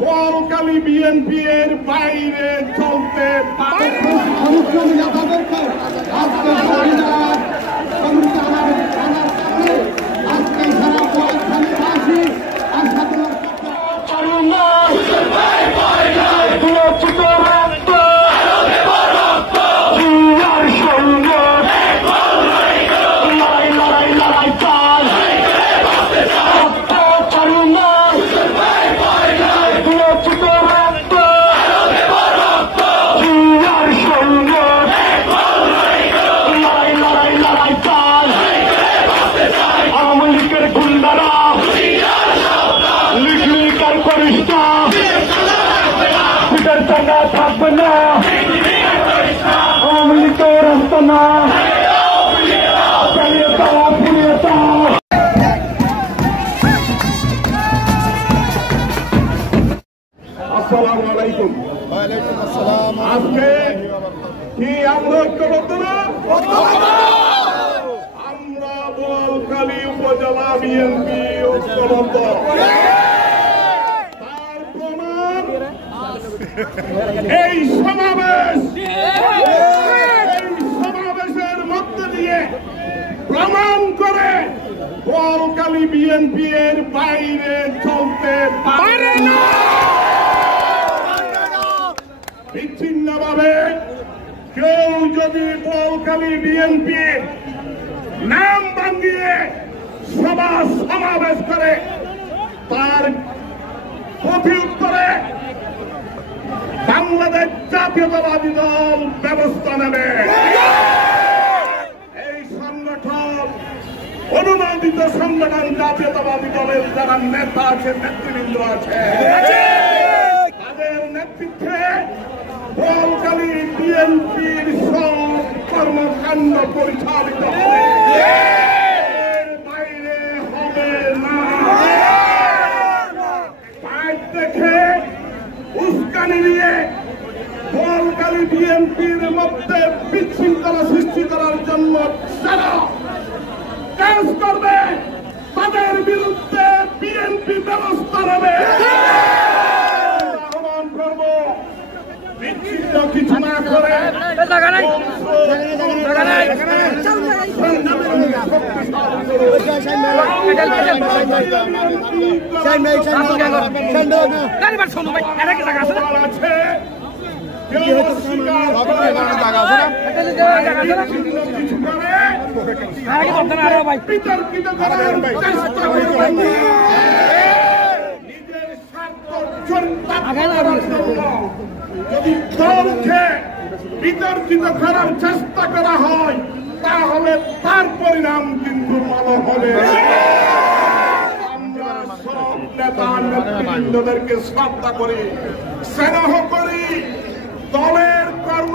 Boalkhali BNP এর বাইরে চলতে পারে থাকবে না আওয়ামী লীগের রাস্তা না চালিয়ে যাও ফিরিয়ে যাও। আসসালামু আলাইকুম। ওয়ালাইকুম আসসালাম। আজকে কি আমরা ঐক্যবদ্ধ না? আমরা বোয়ালখালী উপজেলা বিএনপি ঐক্যবদ্ধ। তার প্রমাণ এই সমাবেশের মধ্য দিয়ে প্রমাণ করে বোয়ালখালী বিএনপি এর বাইরে চলতে পারে না। বিচ্ছিন্নভাবে কেউ যদি বোয়ালখালী বিএনপি নাম ভাঙিয়ে সভা সমাবেশ করে তার প্রতি উত্তরে বাংলাদেশ জাতীয়তাবাদী দল ব্যবস্থা নেবে। এই সংগঠন অনুমোদিত সংগঠন জাতীয়তাবাদী দলের যারা নেতা আছে নেতৃবৃন্দ আছে তাদের নেতৃত্বে বোয়ালখালী বিএনপির সব কর্মকাণ্ড পরিচালিত হবে, বাইরে হবে না। পাইপ দেখে উস্কানি নিয়ে বোয়ালখালী বিএনপির মধ্যে বিশৃঙ্খলা সৃষ্টি করার জন্য যারা কাজ করবে তাদের বিরুদ্ধে বিএনপি ব্যবস্থা নেবে। আহ্বান করব বিচ্ছিন্ন কিছু না করে বিতর্কিত করার চেষ্টা করবেন নিজের স্বার্থ যদি দলকে বিতর্কিত করার চেষ্টা করা হয় তাহলে তার পরিণাম কিন্তু ভালো হবে। আমরা সব নেতা নেতৃবৃন্দদেরকে শ্রদ্ধা করি, স্নেহ করি, দলের কর্ম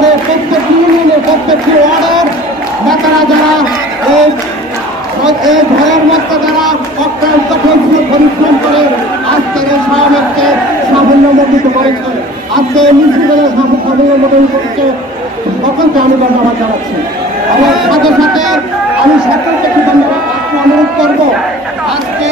প্রত্যেকটি ইউনিয়নের প্রত্যেকটি ওয়ার্ডের নেতারা যারা এই ভয়ের মধ্যে যারা অক্লান্ত পরিশ্রম করে আজকের এই সমাবেশকে সাফল্যমণ্ডিত করেছে, আজকে মিছিলের সাফল্যমণ্ডিত করছে, সকলকে আমি ধন্যবাদ জানাচ্ছি। আমার সাথে সাথে আমি সকলকে ধন্যবাদ অনুরোধ করবো আজকে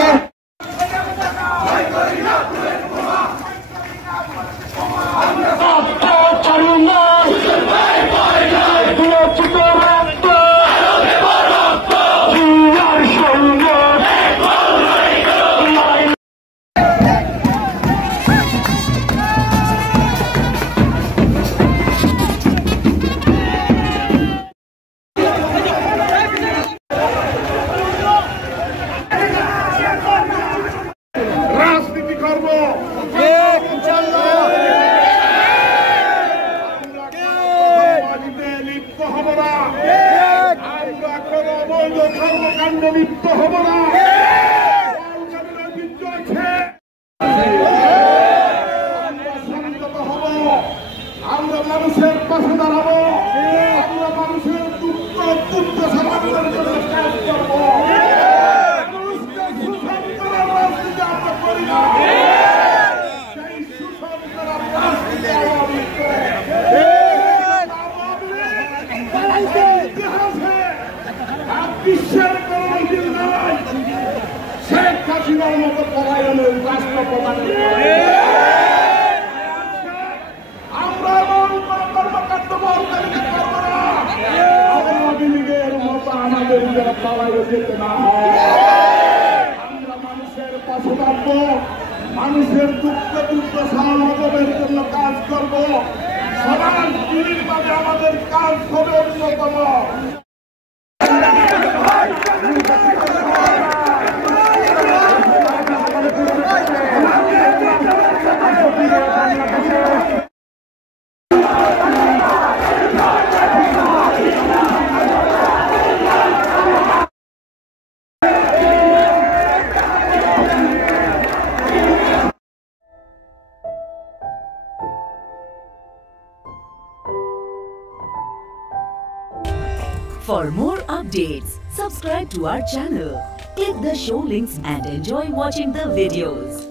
বিশ্বের কোন দিন নয় শেখ হাসিনার মতো পলায়নের রাষ্ট্র প্রধান আমরা এমন কোন কর্মকাণ্ড বলতে করব না আওয়ামী লীগের মতো আমাদের যারা পালাইয়ে যেতে না হয় আমরা মানুষের পাশে থাকবো মানুষের দুঃখ সমাগমের জন্য কাজ করব সমাজবিহীনভাবে আমাদের কাজ হবে অন্যতম For more updates, subscribe to our channel, click the show links and enjoy watching the videos.